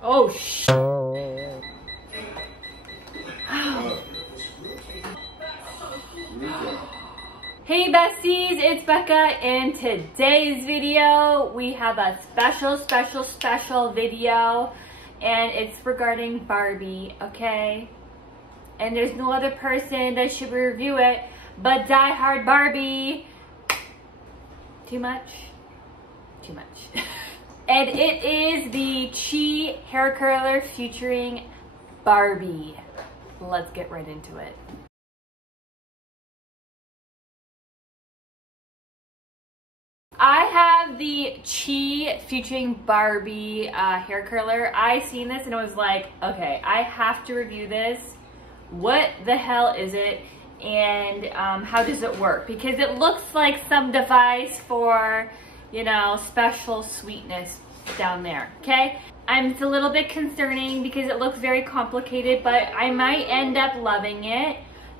Oh, sh. Hey besties, it's Becca. In today's video, we have a special video, and it's regarding Barbie, okay? And there's no other person that should review it but Die Hard Barbie. Too much? Too much. And it is the Chi hair curler featuring Barbie. Let's get right into it. I have the Chi featuring Barbie hair curler. I seen this and I was like, okay, I have to review this. What the hell is it? And how does it work? Because it looks like some device for, you know, special sweetness down there, okay? It's a little bit concerning because it looks very complicated, but I might end up loving it.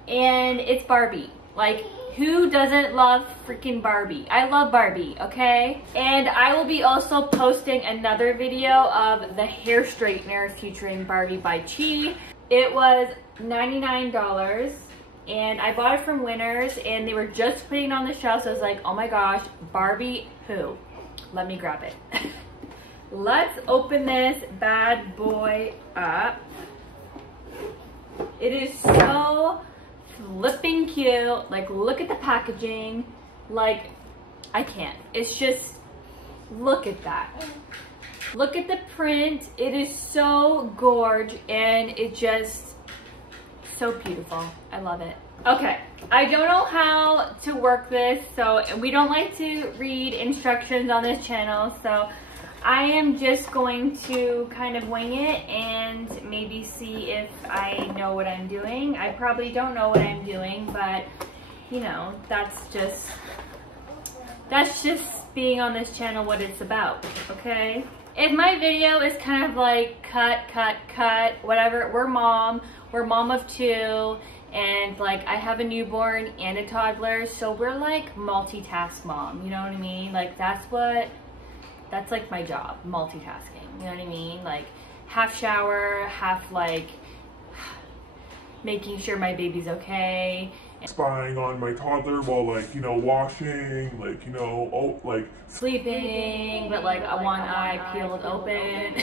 And it's Barbie. Like, who doesn't love freaking Barbie? I love Barbie, okay? And I will be also posting another video of the hair straightener featuring Barbie by Chi. It was $99 and I bought it from Winners and they were just putting it on the shelf, so I was like, oh my gosh, Barbie who? Let me grab it. Let's open this bad boy up. It is so flipping cute. Like, look at the packaging. Like, I can't. It's just, look at that. Look at the print. It is so gorgeous and it just so beautiful. I love it. Okay, I don't know how to work this, so we don't like to read instructions on this channel, so I am just going to kind of wing it and maybe see if I know what I'm doing. I probably don't know what I'm doing, but you know, that's just being on this channel what it's about, okay? If my video is kind of like cut, whatever, we're mom of two, and like I have a newborn and a toddler, so we're like multitask mom, you know what I mean? Like that's like my job, multitasking, you know what I mean? Like half shower, half like making sure my baby's okay. Spying on my toddler while like, you know, washing, like, you know, oh, like sleeping, but like one eye peeled open.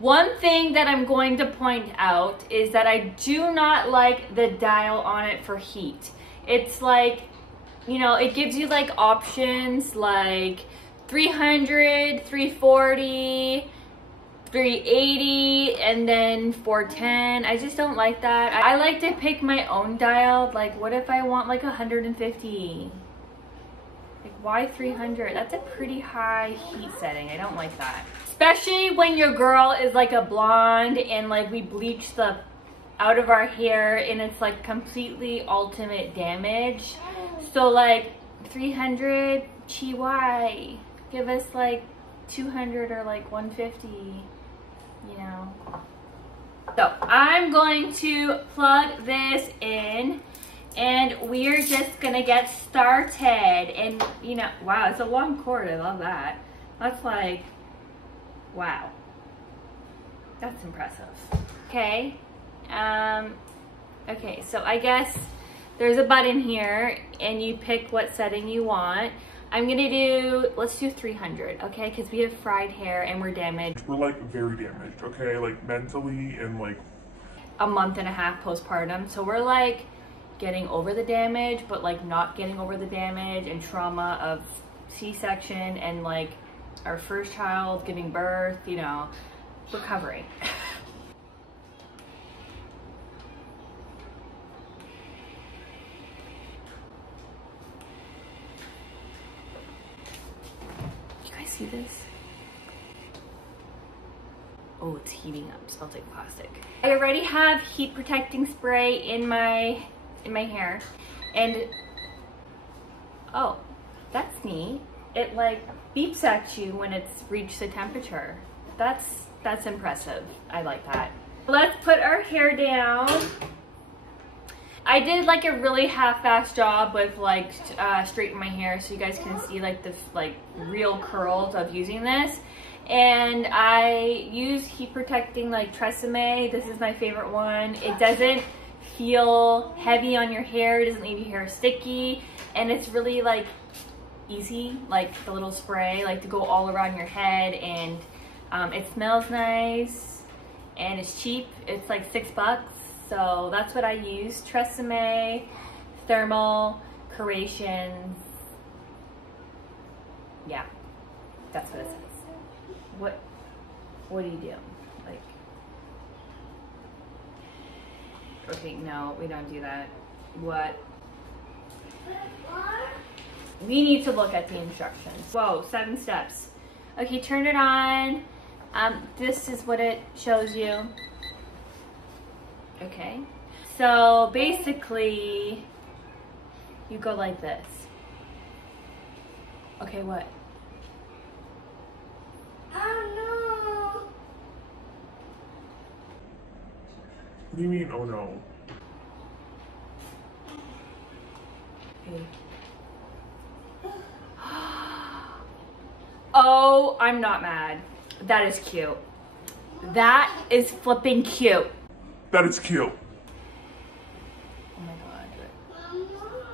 One thing that I'm going to point out is that I do not like the dial on it for heat. It's like, you know, it gives you like options like 300, 340, 380, and then 410. I just don't like that. I like to pick my own dial. Like, what if I want like 150? Like, why 300? That's a pretty high heat setting. I don't like that. Especially when your girl is like a blonde and like we bleach the out of our hair and it's like completely ultimate damage. So like 300, why? Give us like 200 or like 150, you know. So I'm going to plug this in and we're just gonna get started. And you know, wow, it's a long cord. I love that. That's like, wow, that's impressive. Okay, okay, so I guess there's a button here and you pick what setting you want. I'm gonna do, let's do 300, okay? Because we have fried hair and we're damaged. We're like very damaged, okay? Like mentally and like a month and a half postpartum. So we're like getting over the damage, but like not getting over the damage and trauma of C-section and like our first child giving birth, you know, recovering. See this? Oh, it's heating up. Smells like plastic. I already have heat protecting spray in my hair, and oh, that's neat. It like beeps at you when it's reached the temperature. That's impressive. I like that. Let's put our hair down. I did like a really half-assed job with like straightening my hair so you guys can see like the real curls of using this. And I use heat protecting like Tresemme. This is my favorite one. It doesn't feel heavy on your hair. It doesn't leave your hair sticky. And it's really like easy, like the little spray, like to go all around your head. And it smells nice and it's cheap. It's like $6. So that's what I use. Tresemme, thermal, Creations. Yeah, that's what it says. What do you do? Like, okay, no, we don't do that. What? We need to look at the instructions. Whoa, 7 steps. Okay, turn it on. This is what it shows you. Okay. So basically, you go like this. Okay, what? What do you mean, oh no? Okay. Oh, I'm not mad. That is cute. That is flipping cute. That is cute. Oh my god.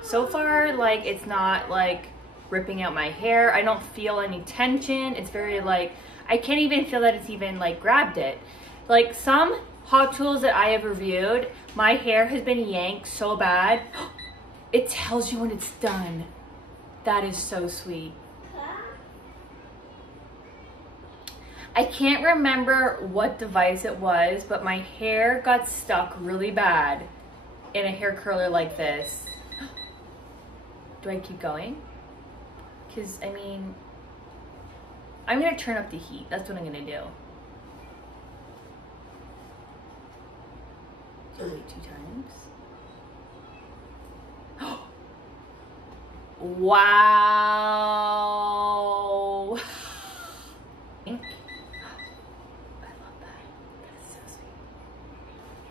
So far, like, it's not like ripping out my hair. I don't feel any tension. It's very like, I can't even feel that it's even like grabbed it. Like some Hot Tools that I have reviewed, my hair has been yanked so bad. It tells you when it's done. That is so sweet. I can't remember what device it was, but my hair got stuck really bad in a hair curler like this. Do I keep going? Because, I mean, I'm going to turn up the heat. That's what I'm going to do. So wait 2 times. Wow.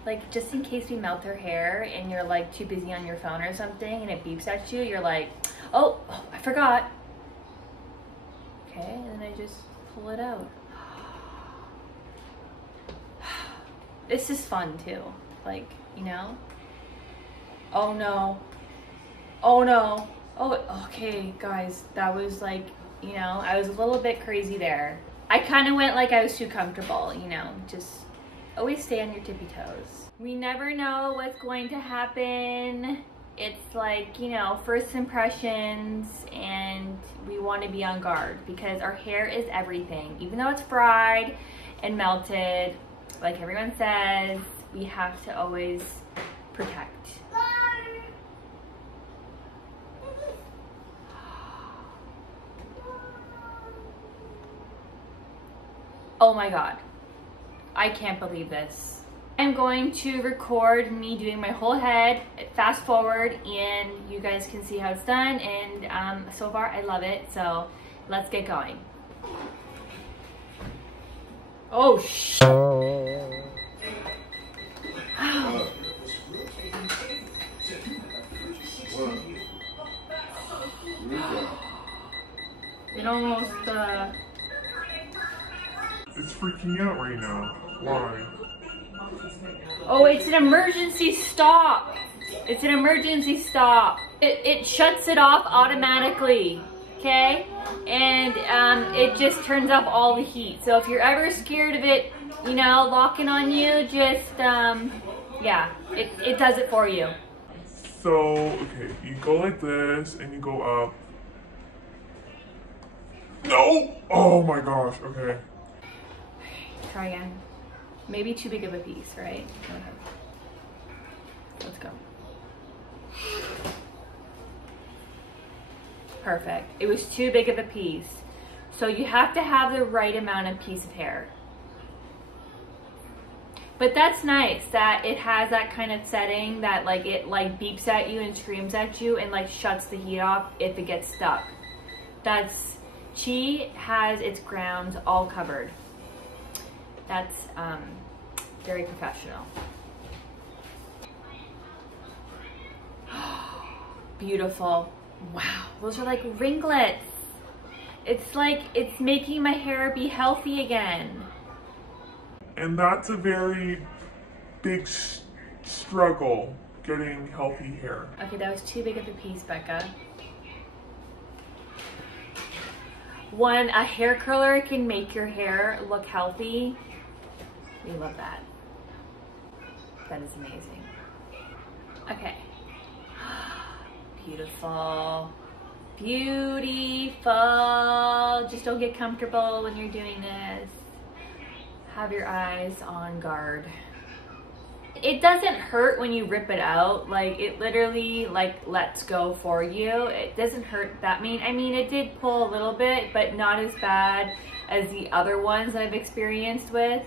Like, just in case we melt her hair and you're like too busy on your phone or something and it beeps at you, you're like, oh, I forgot. Okay, and then I just pull it out. This is fun too. Like, you know? Oh no. Oh no. Oh, okay, guys, that was like, you know, I was a little bit crazy there. I kind of went like I was too comfortable, you know, just always stay on your tippy toes. We never know what's going to happen. It's like, you know, first impressions, and we want to be on guard because our hair is everything. Even though it's fried and melted, like everyone says, we have to always protect. Oh my God, I can't believe this. I'm going to record me doing my whole head, fast forward, and you guys can see how it's done. And so far I love it, so let's get going. Oh shit. It almost It's freaking me out right now. Why? oh, it's an emergency stop. It's an emergency stop. It shuts it off automatically, okay? And it just turns off all the heat. So if you're ever scared of it, you know, locking on you, just, yeah, it does it for you. So, okay, you go like this and you go up. No! Oh my gosh, okay. Try again. Maybe too big of a piece, right? Okay. Let's go. Perfect. It was too big of a piece. So you have to have the right amount of piece of hair. But that's nice that it has that kind of setting that like it like beeps at you and screams at you and like shuts the heat off if it gets stuck. That's, Chi has its grounds all covered. That's very professional. Beautiful. Wow, those are like ringlets. It's like it's making my hair be healthy again. And that's a very big struggle, getting healthy hair. Okay, that was too big of a piece, Becca. When a hair curler can make your hair look healthy, we love that. That is amazing. Okay. Beautiful. Beautiful. Just don't get comfortable when you're doing this. Have your eyes on guard. It doesn't hurt when you rip it out. Like, it literally like lets go for you. It doesn't hurt that I mean it did pull a little bit, but not as bad as the other ones I've experienced with.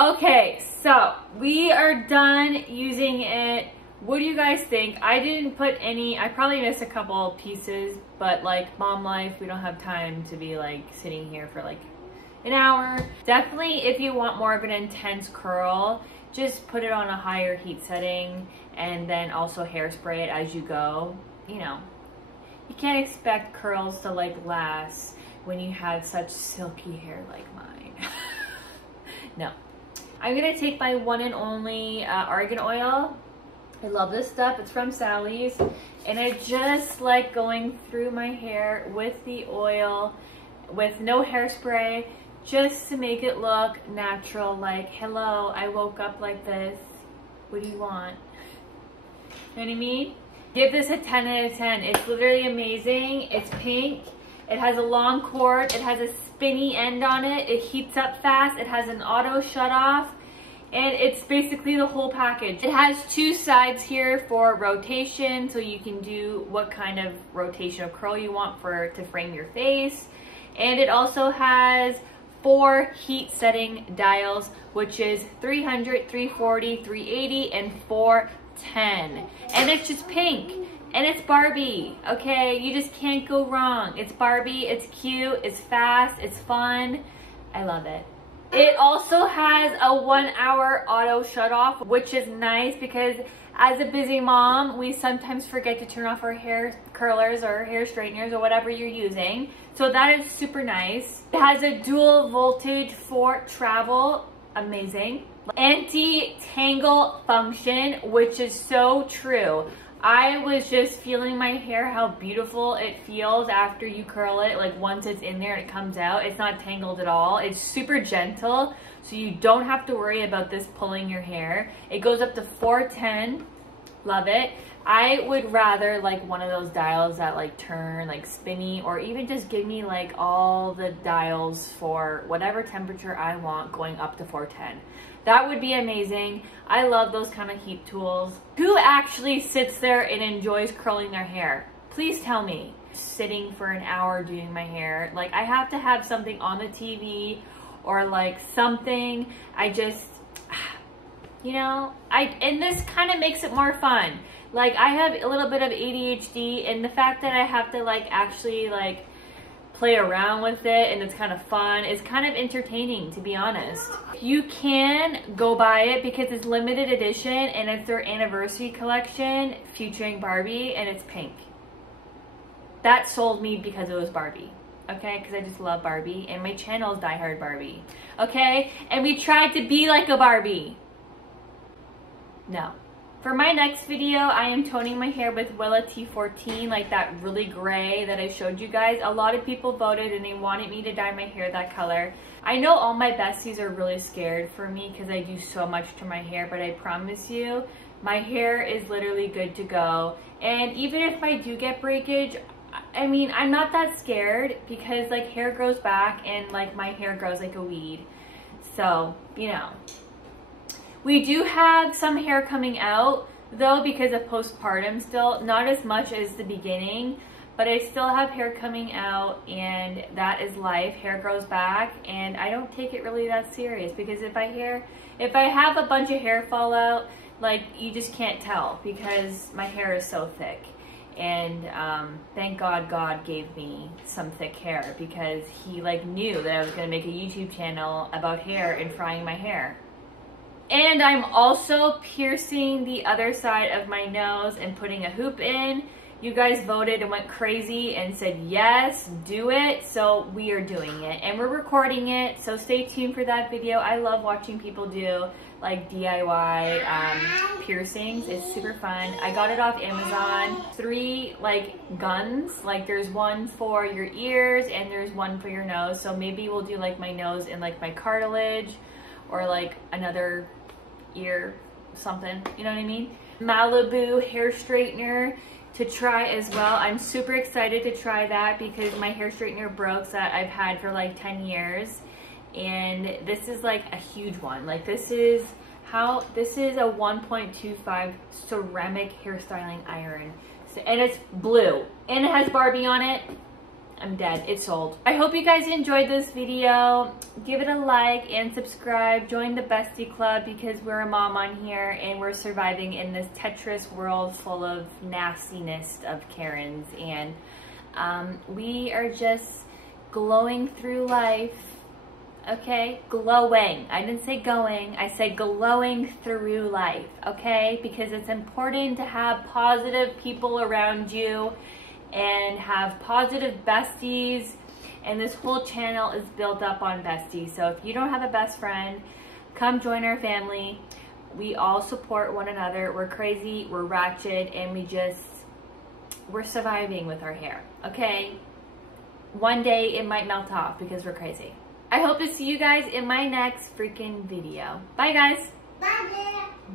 Okay, so we are done using it. What do you guys think? I didn't put any, I probably missed a couple pieces, but like mom life, we don't have time to be like sitting here for like an hour. Definitely if you want more of an intense curl, just put it on a higher heat setting and then also hairspray it as you go. You know, you can't expect curls to like last when you have such silky hair like mine. No. I'm gonna take my one and only argan oil. I love this stuff, it's from Sally's. And I just like going through my hair with the oil, with no hairspray, just to make it look natural, like, hello, I woke up like this. What do you want? You know what I mean? Give this a 10 out of 10. It's literally amazing. It's pink. It has a long cord. It has a spinny end on it. It heats up fast. It has an auto shut off. And it's basically the whole package. It has two sides here for rotation, so you can do what kind of rotation of curl you want to frame your face. And it also has 4 heat setting dials, which is 300, 340, 380, and 410. And it's just pink. And it's Barbie, okay? You just can't go wrong. It's Barbie, it's cute, it's fast, it's fun. I love it. It also has a 1-hour auto shut off, which is nice because as a busy mom, we sometimes forget to turn off our hair curlers or hair straighteners or whatever you're using. So that is super nice. It has a dual voltage for travel, amazing. Anti-tangle function, which is so true. I was just feeling my hair, how beautiful it feels after you curl it. Like once it's in there and it comes out, it's not tangled at all. It's super gentle, so you don't have to worry about this pulling your hair. It goes up to 410, love it. I would rather like one of those dials that like turn like spinny, or even just give me like all the dials for whatever temperature I want going up to 410. That would be amazing. I love those kind of heat tools. Who actually sits there and enjoys curling their hair? Please tell me. Sitting for an hour doing my hair. Like, I have to have something on the TV or like something. I just, you know, and this kind of makes it more fun. Like, I have a little bit of ADHD, and the fact that I have to like actually like play around with it and it's kind of fun, it's kind of entertaining, to be honest. You can go buy it because it's limited edition and it's their anniversary collection featuring Barbie, and it's pink. That sold me because it was Barbie, okay? Because I just love Barbie and my channel is Die Hard Barbie, okay? And we tried to be like a Barbie. No. For my next video, I am toning my hair with Willa T14, like that really gray that I showed you guys. A lot of people voted and they wanted me to dye my hair that color. I know all my besties are really scared for me because I do so much to my hair, but I promise you, my hair is literally good to go. And even if I do get breakage, I mean, I'm not that scared because like hair grows back and like my hair grows like a weed. So, you know. We do have some hair coming out though because of postpartum still, not as much as the beginning, but I still have hair coming out, and that is life. Hair grows back, and I don't take it really that serious because if I have a bunch of hair fall out, like you just can't tell because my hair is so thick. And thank God God gave me some thick hair because he like knew that I was gonna make a YouTube channel about hair and frying my hair. And I'm also piercing the other side of my nose and putting a hoop in. You guys voted and went crazy and said, yes, do it. So we are doing it and we're recording it. So stay tuned for that video. I love watching people do like DIY piercings. It's super fun. I got it off Amazon. 3 like guns. Like there's one for your ears and there's one for your nose. So maybe we'll do like my nose and like my cartilage or like another ear something. You know what I mean? Malibu hair straightener to try as well. I'm super excited to try that because my hair straightener broke that I've had for like 10 years. And this is like a huge one. Like this is a 1.25 ceramic hairstyling iron. So, and it's blue and it has Barbie on it. I'm dead. It's sold. I hope you guys enjoyed this video. Give it a like and subscribe. Join the Bestie Club because we're a mom on here and we're surviving in this Tetris world full of nastiness of Karens. And we are just glowing through life. Okay? Glowing. I didn't say going. I said glowing through life. Okay? Because it's important to have positive people around you and have positive besties, and this whole channel is built up on besties. So if you don't have a best friend, come join our family. We all support one another. We're crazy, we're ratchet, and we're surviving with our hair. Okay? One day it might melt off because we're crazy. I hope to see you guys in my next freaking video. Bye guys. Bye.